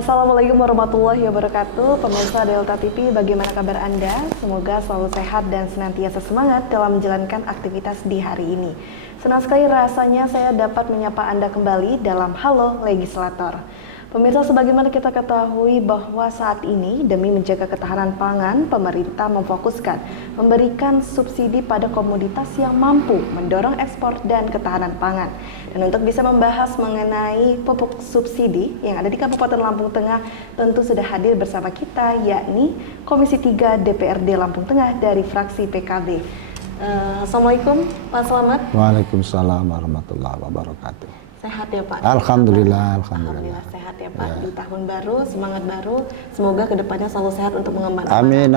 Assalamualaikum warahmatullahi wabarakatuh. Pemirsa Delta TV, bagaimana kabar Anda? Semoga selalu sehat dan senantiasa semangat dalam menjalankan aktivitas di hari ini. Senang sekali rasanya saya dapat menyapa Anda kembali dalam Halo Legislator. Pemirsa, sebagaimana kita ketahui bahwa saat ini demi menjaga ketahanan pangan, pemerintah memfokuskan memberikan subsidi pada komoditas yang mampu mendorong ekspor dan ketahanan pangan. Dan untuk bisa membahas mengenai pupuk subsidi yang ada di Kabupaten Lampung Tengah, tentu sudah hadir bersama kita, yakni Komisi 3 DPRD Lampung Tengah dari fraksi PKB. Assalamualaikum Pak Slamet. Waalaikumsalam warahmatullahi wabarakatuh. Sehat ya Pak? Alhamdulillah. Sehat ya Pak. Ya. Di tahun baru, semangat baru, semoga kedepannya selalu sehat untuk mengembangkan. Amin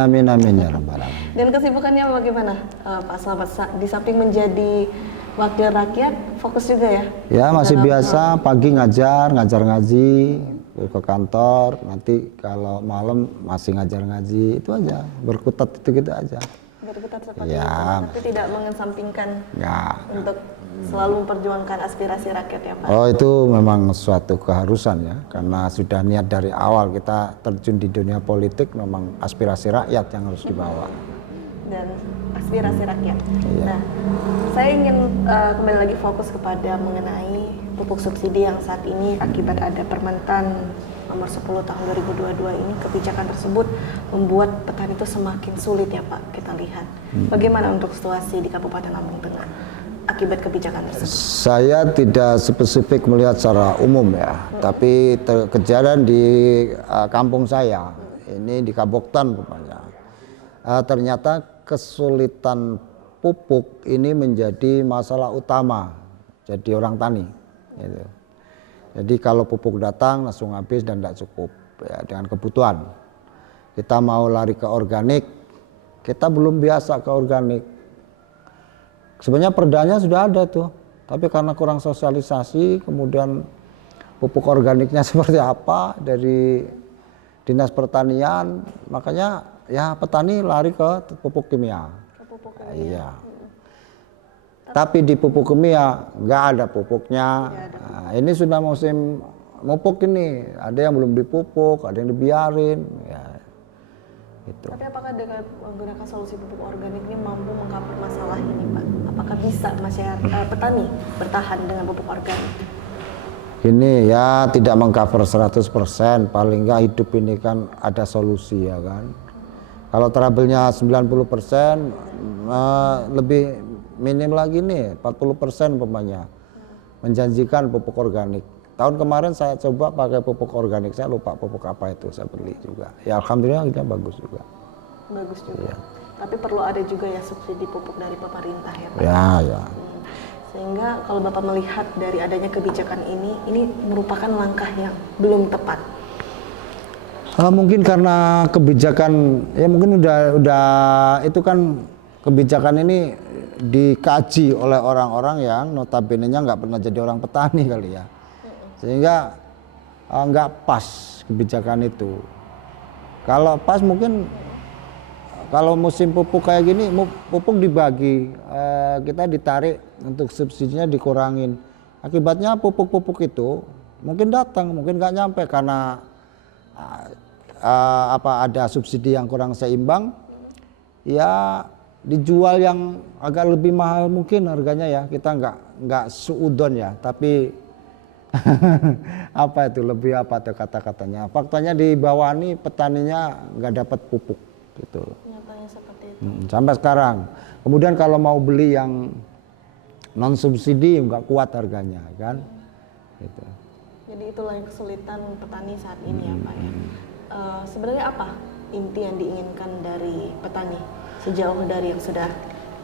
ya rabbal alamin. Dan kesibukannya bagaimana Pak Slamet? Di samping menjadi wakil rakyat, fokus juga ya? Ya masih biasa, pagi ngajar ngaji, ke kantor, nanti kalau malam masih ngajar ngaji, itu aja, berkutat itu gitu aja. Berkutat seperti ya, itu, tapi tidak mengesampingkan ya. Untuk selalu memperjuangkan aspirasi rakyat ya Pak? Oh, itu memang suatu keharusan ya, karena sudah niat dari awal kita terjun di dunia politik, memang aspirasi rakyat yang harus dibawa. Dan aspirasi rakyat. Iya. Nah, saya ingin kembali lagi fokus kepada mengenai pupuk subsidi yang saat ini akibat ada Permentan nomor 10 tahun 2022 ini, kebijakan tersebut membuat petani itu semakin sulit ya Pak, kita lihat. Bagaimana untuk situasi di Kabupaten Lampung Tengah akibat kebijakan tersebut? Saya tidak spesifik melihat secara umum ya, tapi kejadian di kampung saya, ini di Kaboktan rupanya. Ternyata kesulitan pupuk ini menjadi masalah utama jadi orang tani. Gitu. Jadi kalau pupuk datang langsung habis dan tidak cukup ya, dengan kebutuhan. Kita mau lari ke organik, kita belum biasa ke organik. Sebenarnya perdanya sudah ada tuh, tapi karena kurang sosialisasi, kemudian pupuk organiknya seperti apa dari Dinas Pertanian, makanya ya petani lari ke pupuk kimia. Iya. Tapi di pupuk kimia nggak ada pupuknya. Nah, ini sudah musim pupuk ini, ada yang belum dipupuk, ada yang dibiarin. Ya, gitu. Tapi apakah dengan menggunakan solusi pupuk organik ini mampu mengcover masalah ini Pak? Apakah bisa masyarakat petani bertahan dengan pupuk organik? Ini ya tidak mengcover 100%, paling nggak hidup ini kan ada solusi ya kan. Kalau trouble-nya 90%, lebih minim lagi nih, 40% umpamanya. Menjanjikan pupuk organik. Tahun kemarin saya coba pakai pupuk organik, saya lupa pupuk apa itu, saya beli juga. Ya alhamdulillah ini bagus juga. Bagus juga. Ya. Tapi perlu ada juga ya subsidi pupuk dari pemerintah ya Pak? Ya. Sehingga kalau Bapak melihat dari adanya kebijakan ini merupakan langkah yang belum tepat. Mungkin karena kebijakan ya mungkin udah itu kan kebijakan ini dikaji oleh orang-orang yang notabene-nya nggak pernah jadi orang petani kali ya, sehingga nggak pas kebijakan itu. Kalau pas mungkin kalau musim pupuk kayak gini pupuk dibagi, kita ditarik untuk subsidinya dikurangin, akibatnya pupuk-pupuk itu mungkin datang mungkin nggak nyampe karena ada subsidi yang kurang seimbang, ya dijual yang agak lebih mahal mungkin harganya ya, kita nggak suudon ya, tapi apa itu lebih apa tuh kata-katanya, faktanya di bawah ini petaninya nggak dapat pupuk gitu. Nyatanya seperti itu. Sampai sekarang. Kemudian kalau mau beli yang non subsidi nggak kuat harganya kan, gitu. Jadi itulah yang kesulitan petani saat ini ya Pak ya. Sebenarnya apa inti yang diinginkan dari petani sejauh dari yang sudah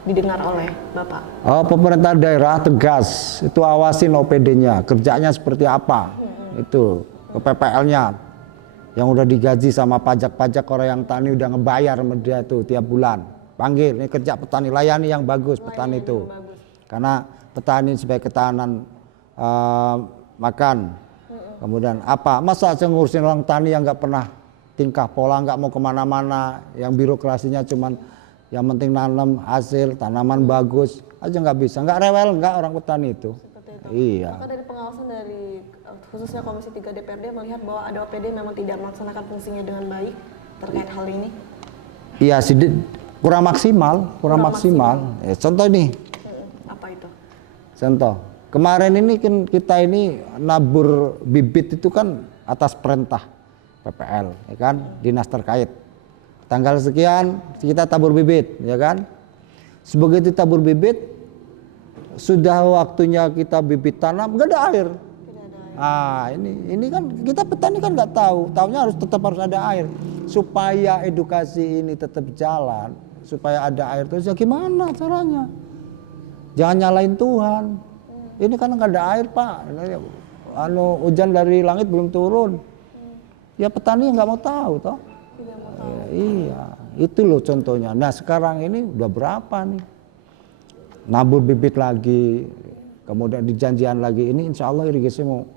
didengar oleh Bapak? Pemerintah daerah tegas, itu awasin OPD-nya, kerjanya seperti apa, itu ke PPL-nya yang udah digaji sama pajak-pajak, orang yang tani udah ngebayar sama dia itu tiap bulan, panggil, ini kerja petani, layani yang bagus petani itu, karena petani sebagai ketahanan makan. Kemudian apa, masa saya ngurusin orang tani yang nggak pernah tingkah pola, nggak mau kemana-mana, yang birokrasinya cuman yang penting nanam hasil, tanaman bagus aja nggak bisa, nggak rewel nggak orang petani itu. Seperti itu. Iya. Maka dari pengawasan dari dari khususnya Komisi 3 DPRD melihat bahwa ada OPD memang tidak melaksanakan fungsinya dengan baik terkait hal ini? Iya, kurang maksimal. Ya, contoh nih. Apa itu? Contoh, kemarin ini kan kita ini nabur bibit itu kan atas perintah PPL, ya kan, dinas terkait. Tanggal sekian kita tabur bibit, ya kan. Sebegitu tabur bibit, sudah waktunya kita bibit tanam, nggak ada air. Ini kan kita petani kan nggak tahu, tahunya tetap harus ada air. Supaya edukasi ini tetap jalan, supaya ada air terus, ya gimana caranya? Jangan nyalain Tuhan. Ini kan nggak ada air, Pak. Hujan dari langit belum turun. Ya petani nggak mau tahu, toh. Iya, itu loh contohnya. Nah sekarang ini udah berapa nih? Nabur bibit lagi, kemudian dijanjian lagi. Ini insya Allah irigasi mau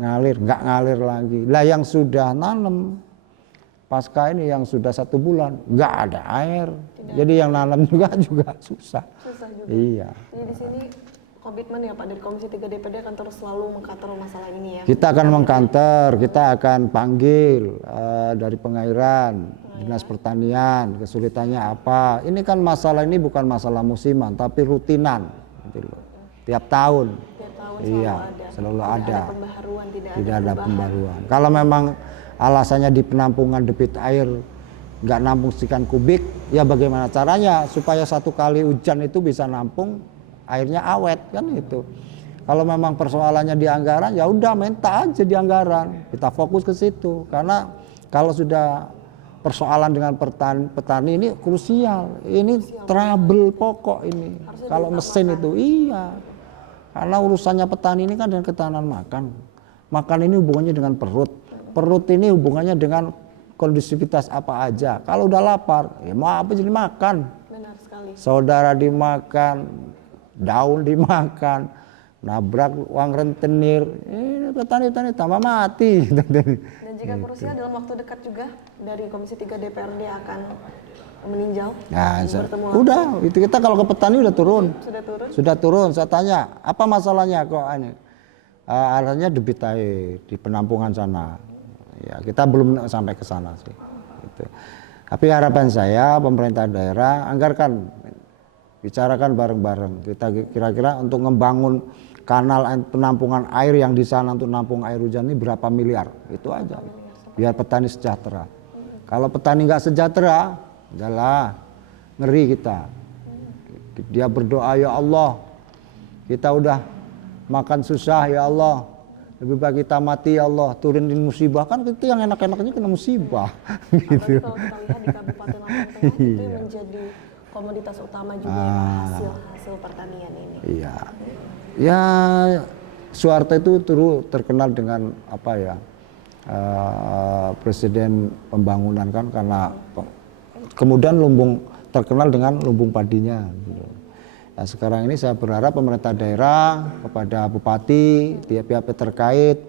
ngalir, nggak ngalir lagi. Lah yang sudah nanam pasca ini yang sudah 1 bulan nggak ada air. Jadi yang nanam juga susah. Susah juga. Iya. Jadi di sini komitmen ya Pak dari Komisi 3 DPRD akan terus selalu mengkantor masalah ini ya. Kita akan mengkantor, kita akan panggil dari pengairan, dinas pertanian, kesulitannya apa. Ini kan masalah ini bukan masalah musiman, tapi rutinan. Gitu loh. Tiap tahun. Tiap tahun iya, tidak selalu ada. Ada pembaharuan, tidak ada pembaharuan. Kalau memang alasannya di penampungan debit air nggak nampung sekian kubik, ya bagaimana caranya supaya 1 kali hujan itu bisa nampung airnya awet kan itu. Kalau memang persoalannya di anggaran, ya udah minta aja di anggaran, kita fokus ke situ. Karena kalau sudah persoalan dengan petani ini krusial, ini trouble pokok ini. Harusnya kalau mesin itu iya, karena urusannya petani ini kan dengan ketahanan makan. Makan ini hubungannya dengan perut ini hubungannya dengan kondusivitas apa aja. Kalau udah lapar, ya mau apa jadi makan. Benar sekali. Saudara dimakan, daun dimakan, nabrak uang rentenir, petani-petani tambah mati. Dan jika krusial dalam waktu dekat juga dari Komisi 3 DPRD akan meninjau, bertemu udah, itu kita kalau ke petani udah turun. Sudah turun? Sudah turun, saya tanya, apa masalahnya kok ini? Alasannya debit air di penampungan sana. Ya, kita belum sampai ke sana sih. Gitu. Tapi harapan saya pemerintah daerah anggarkan, bicarakan bareng-bareng. Kita kira-kira untuk membangun kanal penampungan air yang di sana untuk nampung air hujan ini berapa miliar, itu aja. Biar petani sejahtera. Kalau petani nggak sejahtera, udahlah, ngeri kita. Dia berdoa, ya Allah, kita udah makan susah ya Allah, lebih baik kita mati ya Allah, turunin musibah. Kan itu yang enak-enaknya kena musibah. Gitu. Kalau kita lihat di Kabupaten Lampung Tengah itu menjadi komoditas utama juga hasil pertanian ini. Iya. Ya, Soeharto itu terkenal dengan apa ya? Presiden pembangunan kan, karena kemudian Lumbung terkenal dengan lumbung padinya. Gitu. Nah, sekarang ini saya berharap pemerintah daerah kepada bupati, pihak-pihak terkait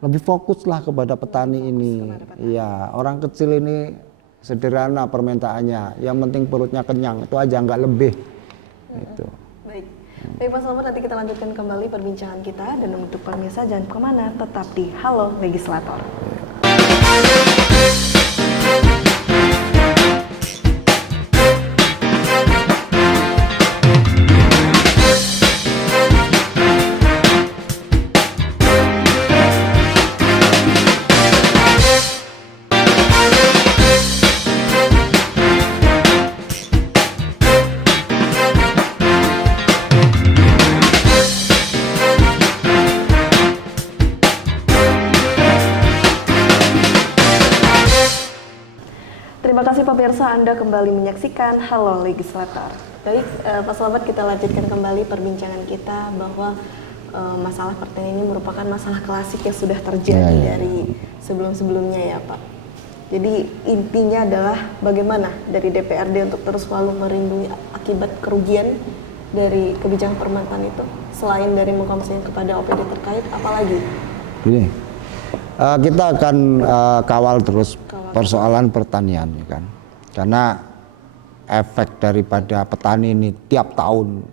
lebih fokuslah kepada petani ini. Iya, orang kecil ini sederhana permintaannya, yang penting perutnya kenyang, itu aja, nggak lebih. Gitu. Baik, Pak Selamat, nanti kita lanjutkan kembali perbincangan kita, dan untuk pemirsa jangan kemana, tetap di Halo Legislator. Terima kasih pemirsa, Anda kembali menyaksikan Halo Legislator. Baik, Pak Selamat, kita lanjutkan kembali perbincangan kita bahwa masalah pertanian ini merupakan masalah klasik yang sudah terjadi dari sebelum-sebelumnya ya Pak. Jadi intinya adalah bagaimana dari DPRD untuk terus selalu melindungi akibat kerugian dari kebijakan permanfaatan itu, selain dari mengkomplain kepada OPD terkait, apalagi? Gini, kita akan kawal terus persoalan pertanian, kan? Karena efek daripada petani ini tiap tahun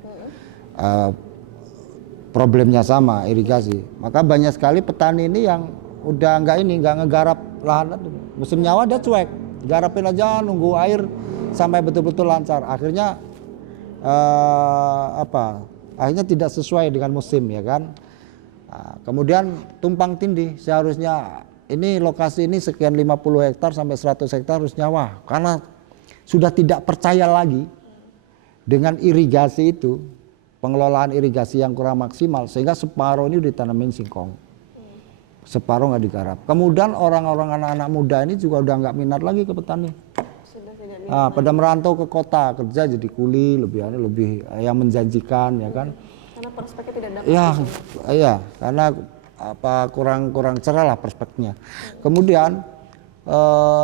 problemnya sama irigasi. Maka banyak sekali petani ini yang udah nggak ngegarap lahan itu. Musim nyawa dia cuek, garapin aja nunggu air sampai betul-betul lancar. Akhirnya akhirnya tidak sesuai dengan musim ya kan. Nah, kemudian tumpang tindih, seharusnya ini lokasi ini sekian 50 hektar sampai 100 hektar harus nyawa karena sudah tidak percaya lagi dengan irigasi itu, pengelolaan irigasi yang kurang maksimal sehingga separuh ini ditanamin singkong, separuh nggak digarap. Kemudian orang-orang anak-anak muda ini juga udah nggak minat lagi ke petani. Pada merantau ke kota kerja jadi kuli, lebih yang menjanjikan ya kan. Karena prospeknya tidak dapat. Iya, karena kurang cerah lah perspeknya. Kemudian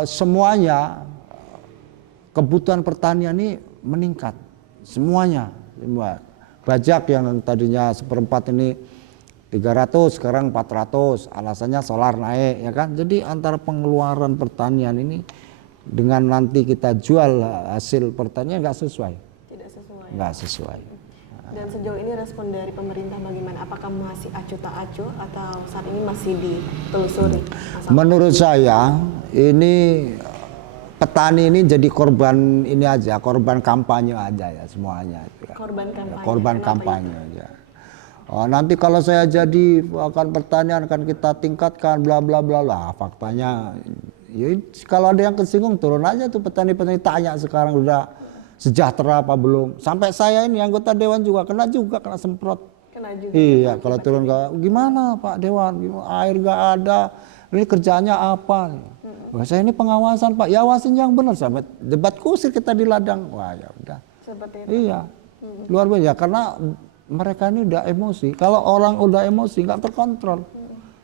semuanya kebutuhan pertanian ini meningkat, semua. Bajak yang tadinya seperempat ini 300 sekarang 400, alasannya solar naik ya kan. Jadi antara pengeluaran pertanian ini dengan nanti kita jual hasil pertanian nggak sesuai. Tidak sesuai. Nggak sesuai. Dan sejauh ini respon dari pemerintah bagaimana? Apakah masih acuh tak acuh atau saat ini masih ditelusuri? Menurut saya ini petani ini jadi korban ini aja, korban kampanye aja ya semuanya. Korban kampanye. Korban kampanye aja. Nanti kalau saya jadi akan pertanian akan kita tingkatkan bla bla bla lah. Faktanya ya, kalau ada yang kesinggung turun aja tuh petani-petani tanya sekarang udah sejahtera apa belum. Sampai saya ini anggota dewan juga kena semprot. Kena juga. Iya, kalau turun gimana Pak Dewan, air gak ada, ini kerjanya apa? Wah, saya ini pengawasan Pak, ya awasin yang benar. Sampai debat kusir kita di ladang. Wah ya udah. Seperti itu. Iya, luar biasa karena mereka ini udah emosi. Kalau orang udah emosi nggak terkontrol.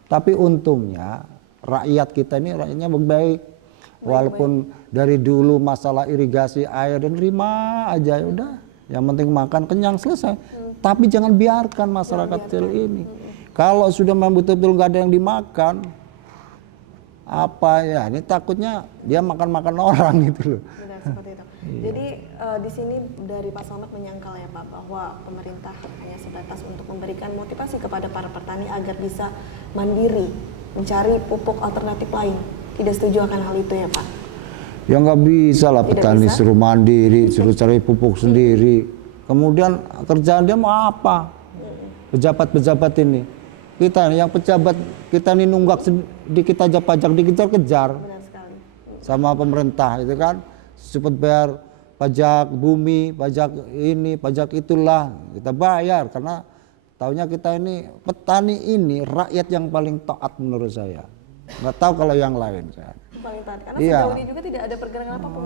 Tapi untungnya rakyat kita ini rakyatnya baik. Walaupun dari dulu masalah irigasi air dan terima aja ya udah. Yang penting makan kenyang selesai. Tapi jangan biarkan masyarakat kecil ini. Kalau sudah betul-betul nggak ada yang dimakan, apa ya? Ini takutnya dia makan orang gitu loh. Benar seperti itu. Jadi di sini dari Pak Slamet menyangkal ya Pak bahwa pemerintah hanya sebatas untuk memberikan motivasi kepada para petani agar bisa mandiri mencari pupuk alternatif lain. Tidak setuju akan hal itu ya Pak? Ya nggak bisa lah petani suruh mandiri, suruh cari pupuk sendiri. Kemudian kerjaan dia mau apa? Pejabat-pejabat ini. Kita yang pejabat kita ini nunggak dikit aja pajak dikejar-kejar. Benar sekali. Sama pemerintah itu kan. Cepat bayar pajak bumi, pajak ini, pajak itulah. Kita bayar karena taunya kita ini petani ini rakyat yang paling taat menurut saya. Nggak tahu kalau yang lain saya. Paling taat karena sejauh ini juga tidak ada pergerakan apapun,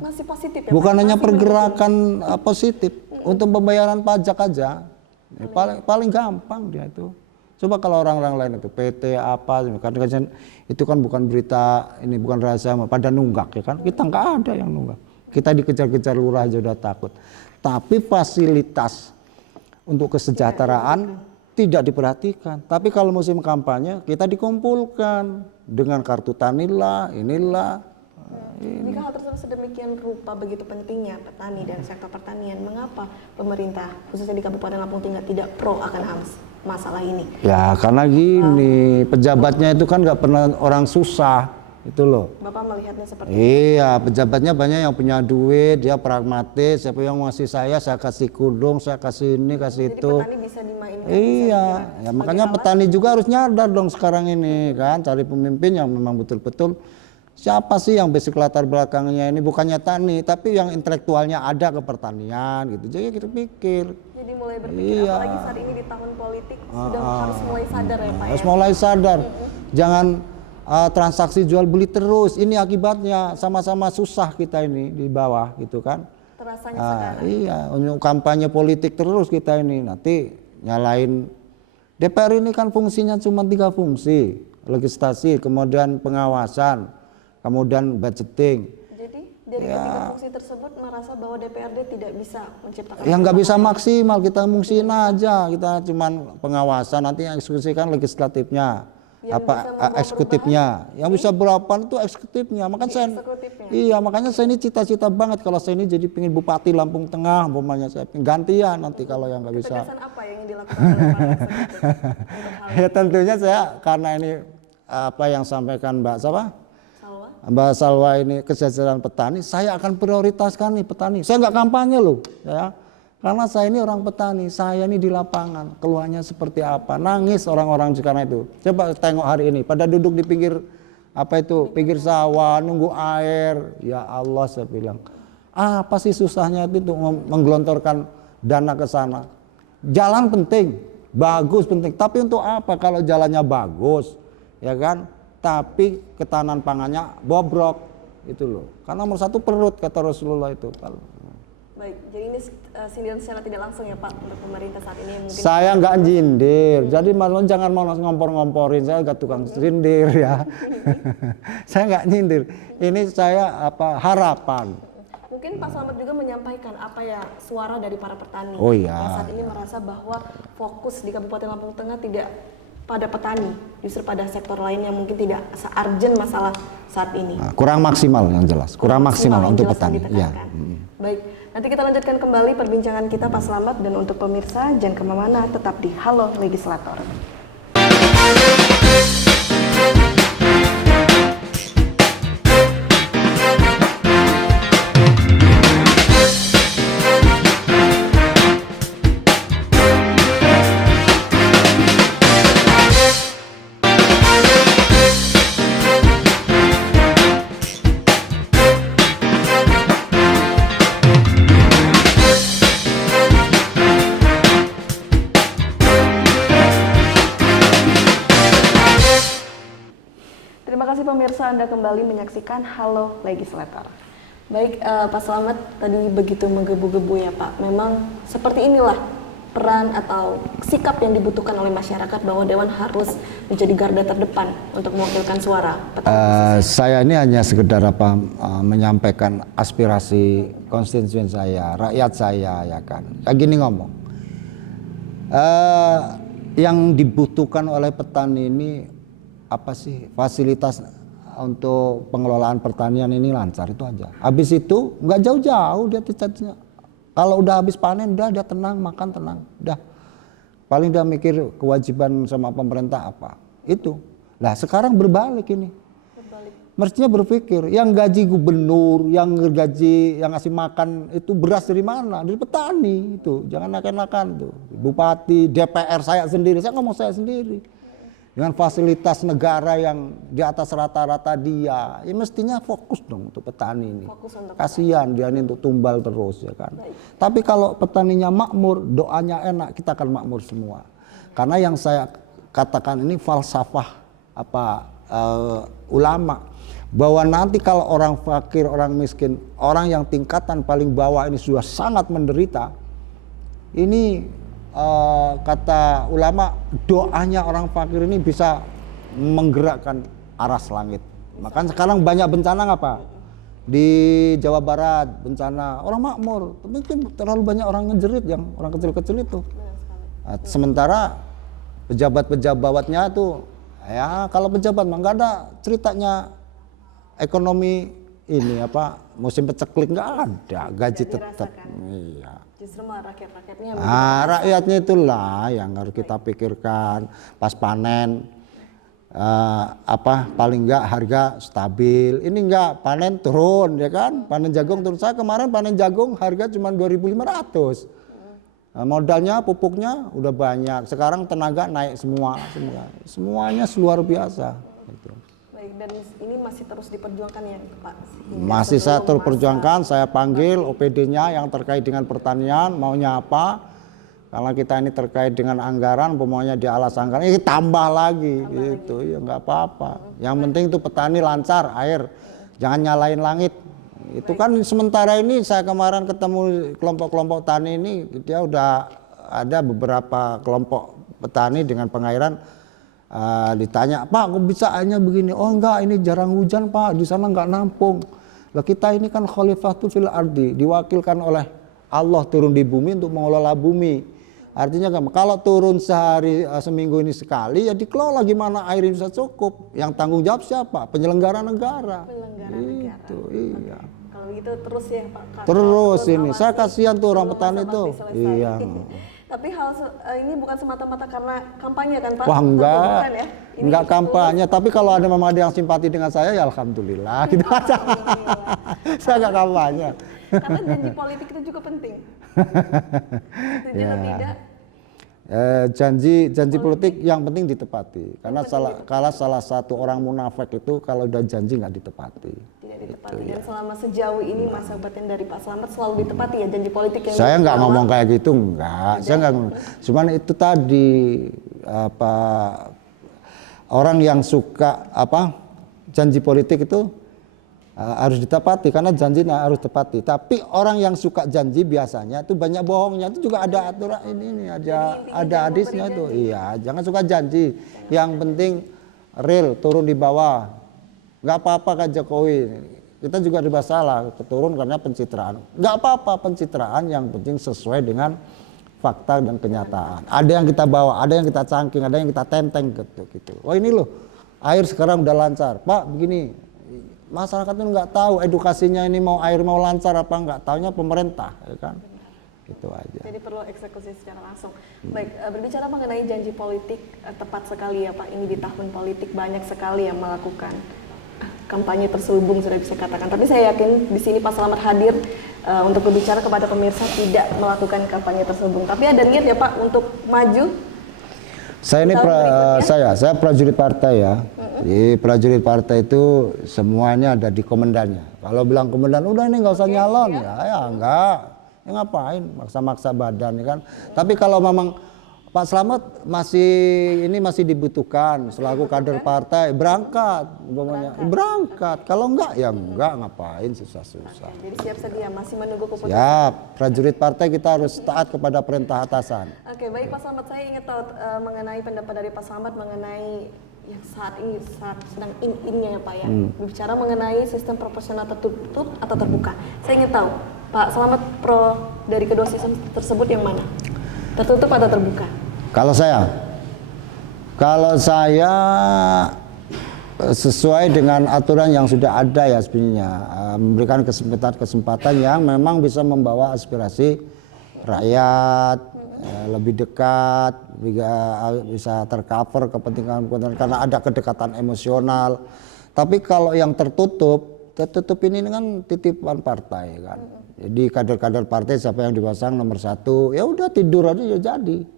masih positif ya. Bukan hanya pergerakan positif untuk pembayaran pajak aja. Ya, paling gampang dia itu. Coba kalau orang-orang lain itu PT apa, kan itu kan bukan berita, ini bukan rahasia, pada nunggak ya kan. Kita nggak ada yang nunggak. Kita dikejar-kejar lurah aja udah takut. Tapi fasilitas untuk kesejahteraan tidak diperhatikan. Tapi kalau musim kampanye kita dikumpulkan dengan kartu tani lah, inilah. Jika hal tersebut sedemikian rupa begitu pentingnya petani dan sektor pertanian, mengapa pemerintah khususnya di Kabupaten Lampung Tengah tidak pro akan masalah ini? Ya karena gini, pejabatnya itu kan nggak pernah orang susah, itu loh. Bapak melihatnya seperti itu? Iya, pejabatnya banyak yang punya duit, dia pragmatis, siapa yang ngasih saya kasih kudung, saya kasih ini, kasih jadi itu. Petani bisa dimainkan. Iya, ya makanya petani juga harus nyadar dong sekarang ini kan, cari pemimpin yang memang betul-betul siapa sih yang basic latar belakangnya ini bukannya tani, tapi yang intelektualnya ada ke pertanian gitu. Jadi kita pikir. Jadi mulai berpikir, apalagi saat ini di tahun politik sudah harus mulai sadar ya Pak. Harus mulai sadar, jangan transaksi jual beli terus. Ini akibatnya sama-sama susah kita ini di bawah gitu kan. Terasanya sekarang. Iya, untuk kampanye politik terus kita ini nanti nyalain DPR ini kan fungsinya cuma 3 fungsi, legislasi, kemudian pengawasan, kemudian budgeting. Jadi dari ketiga fungsi tersebut merasa bahwa DPRD tidak bisa menciptakan. Ya nggak bisa maksimal, kita fungsiin aja, kita cuman pengawasan, nanti yang eksekusikan legislatifnya. Yang bisa membawa eksekutifnya, yang bisa balapan itu eksekutifnya. Makanya saya, eksekutifnya. iya makanya saya ini cita-cita banget kalau saya ini jadi pengin bupati Lampung Tengah, umpamanya saya pengen gantian nanti kalau yang nggak bisa. Ketegasan apa yang ingin dilakukan oleh para eksekutif untuk hal Ya tentunya saya karena ini apa yang sampaikan Mbak siapa? Salwa? Mbak Salwa ini kesejahteraan petani, saya akan prioritaskan nih petani. Saya nggak kampanye loh, ya. Karena saya ini orang petani, saya ini di lapangan, keluhannya seperti apa, nangis orang-orang karena itu. Coba tengok hari ini, pada duduk di pinggir apa itu, pinggir sawah, nunggu air. Ya Allah saya bilang, apa sih susahnya itu untuk menggelontorkan dana ke sana? Jalan penting, bagus penting, tapi untuk apa kalau jalannya bagus, ya kan? Tapi ketahanan pangannya bobrok, itu loh. Karena nomor satu perut kata Rasulullah itu. Baik, jadi ini sindiran secara tidak langsung ya Pak untuk pemerintah saat ini mungkin. Saya nggak nyindir, jadi malah jangan mau ngompor-ngomporin, saya nggak tukang sindir ya. Saya nggak nyindir, ini saya apa harapan. Mungkin Pak Slamet juga menyampaikan apa ya suara dari para petani Oh iya. yang saat ini merasa bahwa fokus di Kabupaten Lampung Tengah tidak pada petani, justru pada sektor lain yang mungkin tidak se-urgent masalah saat ini. Nah, kurang maksimal yang jelas, kurang maksimal yang untuk jelas petani. yang Ya. ditekankan. Baik, nanti kita lanjutkan kembali perbincangan kita Pak Slamet, dan untuk pemirsa jangan kemana-mana, tetap di Halo Legislator. Terima kasih pemirsa, Anda kembali menyaksikan Halo Legislator. Baik, Pak Slamet, tadi begitu menggebu-gebu ya Pak. Memang seperti inilah peran atau sikap yang dibutuhkan oleh masyarakat bahwa Dewan harus menjadi garda terdepan untuk mewakilkan suara petani. Saya ini hanya sekedar menyampaikan aspirasi konstituen saya, rakyat saya, ya kan. Kayak gini ngomong, yang dibutuhkan oleh petani ini apa sih? Fasilitas untuk pengelolaan pertanian ini lancar, itu aja. Habis itu nggak jauh-jauh dia cita-citanya. Kalau udah habis panen, udah dia tenang, makan tenang, udah. Paling dia mikir kewajiban sama pemerintah apa, itu. Nah sekarang berbalik ini. Mestinya berpikir, yang gaji gubernur, yang ngasih makan itu beras dari mana? Dari petani itu. Jangan nakan-nakan tuh. Bupati, DPR saya sendiri, saya ngomong saya sendiri. Dengan fasilitas negara yang di atas rata-rata dia, ya mestinya fokus dong untuk petani ini. Kasihan dia ini untuk tumbal terus ya kan. Tapi kalau petaninya makmur, doanya enak, kita akan makmur semua. Karena yang saya katakan ini falsafah ulama, bahwa nanti kalau orang fakir, orang miskin, orang yang tingkatan paling bawah ini sudah sangat menderita, ini kata ulama, doanya orang fakir ini bisa menggerakkan aras langit. Makanya sekarang banyak bencana apa? Di Jawa Barat bencana, orang makmur, tapi kan terlalu banyak orang ngejerit, yang orang kecil-kecil itu. Nah, sementara pejabat-pejabatnya tuh, ya kalau pejabat mah nggak ada ceritanya ekonomi ini musim peceklik, nggak ada, gaji tetap. Iya. Justru malah rakyat-rakyatnya. Rakyatnya itulah yang harus kita pikirkan. Pas panen paling enggak harga stabil. Ini enggak panen turun ya kan? Panen jagung turun. Saya kemarin panen jagung harga cuma 2.500. Modalnya pupuknya udah banyak. Sekarang tenaga naik semua. Semuanya luar biasa gitu. Dan ini masih terus diperjuangkan ya Pak? Masih saya terus perjuangkan, saya panggil OPD-nya yang terkait dengan pertanian, maunya apa. Karena kita ini terkait dengan anggaran, pokoknya di alas anggaran, ini tambah lagi gitu, ya nggak apa-apa. Yang penting itu petani lancar, air, jangan nyalain langit. Itu kan sementara ini saya kemarin ketemu kelompok-kelompok tani ini, dia udah ada beberapa kelompok petani dengan pengairan. Ditanya, Pak kok bisa hanya begini? Oh enggak, ini jarang hujan Pak, di sana enggak nampung. Lah kita ini kan khalifatul fil ardi, diwakilkan oleh Allah turun di bumi untuk mengelola bumi. Artinya kalau turun seminggu ini sekali ya dikelola gimana air ini bisa cukup. Yang tanggung jawab siapa? Penyelenggara negara. Itu, iya. Kalau gitu terus ya Pak. Terus ini, saya kasihan tuh orang petani tuh. Iya. Tapi ini bukan semata-mata karena kampanye kan Pak? Wah enggak, ya? enggak kampanye. Tapi kalau ada memang ada yang simpati dengan saya ya alhamdulillah. Gitu aja. Saya enggak kampanye. Karena janji politik itu juga penting. Setuju atau tidak? Janji politik yang penting ditepati. Karena salah satu orang munafik itu kalau udah janji nggak ditepati. Tidak ditepati. Dan selama sejauh ini masa batin dari Pak Slamet selalu ditepati ya janji politik yang saya nggak ngomong kayak gitu, enggak. Saya nggak ngomong. Cuman itu tadi orang yang suka janji politik itu harus ditepati karena janji harus tepati. Tapi orang yang suka janji biasanya itu banyak bohongnya. Itu juga ada aturan ini ada hadisnya itu. Iya, jangan suka janji. Yang penting real, turun di bawah. Nggak apa-apa kan Jokowi. Kita juga ada masalah, turun karena pencitraan. Nggak apa-apa pencitraan, yang penting sesuai dengan fakta dan kenyataan. Ada yang kita bawa, ada yang kita cangking, ada yang kita tenteng gitu. Wah ini loh, air sekarang udah lancar. Pak begini. Masyarakat itu nggak tahu edukasinya ini air mau lancar apa nggak, taunya pemerintah, ya kan? Itu aja. Jadi perlu eksekusi secara langsung. Baik, berbicara mengenai janji politik, tepat sekali ya Pak. Ini di tahun politik banyak sekali yang melakukan kampanye terselubung sudah bisa katakan. Tapi saya yakin di sini Pak Slamet hadir untuk berbicara kepada pemirsa tidak melakukan kampanye terselubung. Tapi ada niat ya Pak untuk maju. Saya ini saya prajurit partai ya. Jadi prajurit partai itu semuanya ada di komandannya. Kalau bilang komandan udah ini nggak usah nyalon ya enggak. Ya ngapain maksa-maksa badan ya kan. Tapi kalau memang Pak Slamet masih dibutuhkan selaku kader partai, berangkat. Kalau enggak ya enggak, ngapain susah-susah. Jadi siap sedia, masih menunggu keputusan. Siap, prajurit partai kita harus taat kepada perintah atasan. Oke, baik Pak Slamet, saya ingin tahu mengenai pendapat dari Pak Slamet mengenai yang saat ini sedang in-innya ya Pak ya. Bicara mengenai sistem proporsional tertutup atau terbuka. Saya ingin tahu Pak Slamet pro dari kedua sistem tersebut yang mana? Tertutup atau terbuka? Kalau saya sesuai dengan aturan yang sudah ada ya sebenarnya, memberikan kesempatan yang memang bisa membawa aspirasi rakyat lebih dekat, bisa tercover kepentingan karena ada kedekatan emosional. Tapi kalau yang tertutup ini kan titipan partai kan. Jadi kader-kader partai siapa yang dipasang nomor 1, ya udah tidur aja ya jadi.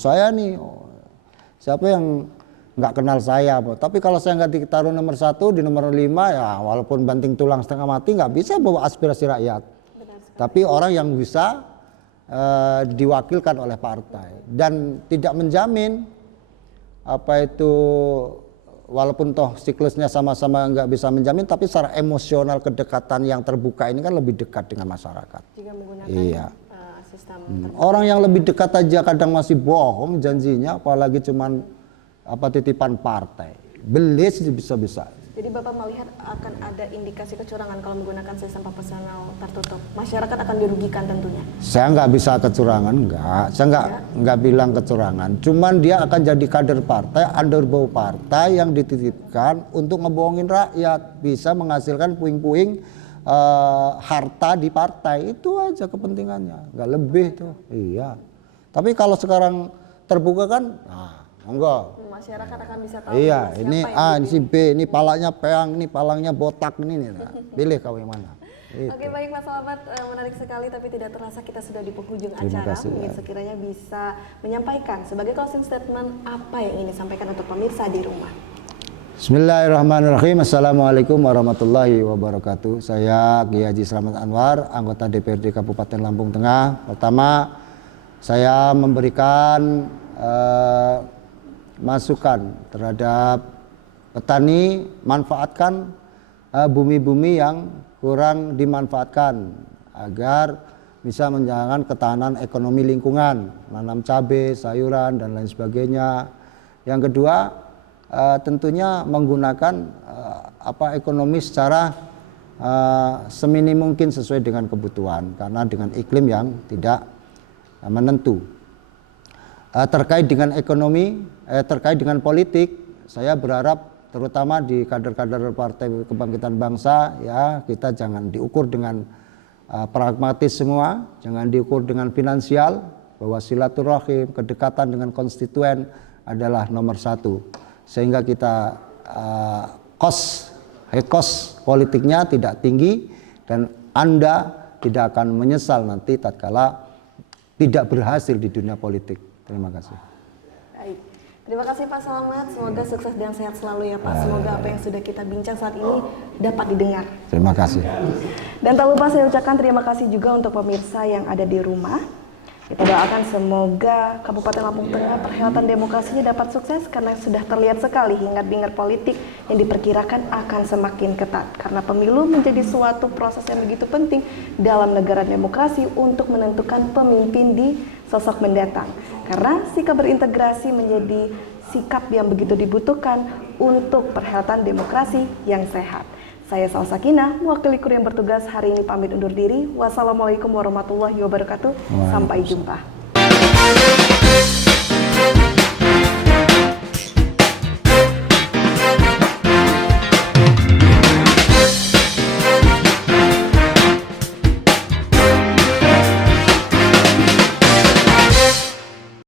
Saya nih, siapa yang nggak kenal saya, tapi kalau saya nggak ditaruh nomor 1 di nomor 5 ya walaupun banting tulang setengah mati nggak bisa bawa aspirasi rakyat. Tapi orang yang bisa diwakilkan oleh partai dan tidak menjamin walaupun toh siklusnya sama-sama nggak bisa menjamin, tapi secara emosional kedekatan yang terbuka ini kan lebih dekat dengan masyarakat. Jika menggunakan sistem orang yang lebih dekat aja kadang masih bohong janjinya, apalagi cuman titipan partai. Belis bisa-bisa. Jadi Bapak melihat akan ada indikasi kecurangan kalau menggunakan sistem proporsional tertutup. Masyarakat akan dirugikan tentunya. Saya nggak bisa kecurangan, enggak. Saya nggak bilang kecurangan. Cuman dia akan jadi kader partai, underbow partai yang dititipkan untuk ngebohongin rakyat, bisa menghasilkan puing-puing harta di partai. Itu aja kepentingannya, nggak lebih tuh. Iya. Tapi kalau sekarang terbuka kan, enggak. Masyarakat akan bisa tahu. Iya, ini A, ini si B, ini palanya peang, ini palangnya botak, ini. Pilih kau yang mana. Oke, baik Pak Slamet, menarik sekali tapi tidak terasa kita sudah di penghujung acara. Mungkin sekiranya bisa menyampaikan sebagai closing statement apa yang ingin disampaikan untuk pemirsa di rumah. Bismillahirrahmanirrahim. Assalamualaikum warahmatullahi wabarakatuh. Saya Kiai Haji Slamet Anwar, anggota DPRD Kabupaten Lampung Tengah. Pertama, saya memberikan masukan terhadap petani, manfaatkan bumi-bumi yang kurang dimanfaatkan agar bisa menjalankan ketahanan ekonomi lingkungan, menanam cabai, sayuran dan lain sebagainya. Yang kedua, tentunya menggunakan ekonomi secara seminim mungkin sesuai dengan kebutuhan, karena dengan iklim yang tidak menentu. terkait dengan ekonomi, terkait dengan politik, saya berharap terutama di kader-kader Partai Kebangkitan Bangsa, ya, kita jangan diukur dengan pragmatis semua, jangan diukur dengan finansial, bahwa silaturahim, kedekatan dengan konstituen adalah nomor satu, sehingga kita high cost politiknya tidak tinggi dan Anda tidak akan menyesal nanti tatkala tidak berhasil di dunia politik. Terima kasih. Baik. Terima kasih Pak Selamat, semoga sukses dan sehat selalu ya Pak. Semoga apa yang sudah kita bincang saat ini dapat didengar. Terima kasih. Dan tak lupa saya ucapkan terima kasih juga untuk pemirsa yang ada di rumah. Kita doakan semoga Kabupaten Lampung Tengah perhelatan demokrasinya dapat sukses karena sudah terlihat sekali hingar-bingar politik yang diperkirakan akan semakin ketat. Karena pemilu menjadi suatu proses yang begitu penting dalam negara demokrasi untuk menentukan pemimpin di sosok mendatang. Karena sikap berintegrasi menjadi sikap yang begitu dibutuhkan untuk perhelatan demokrasi yang sehat. Saya Salsa Sakinah, mewakili kru yang bertugas hari ini pamit undur diri. Wassalamualaikum warahmatullahi wabarakatuh. Sampai jumpa.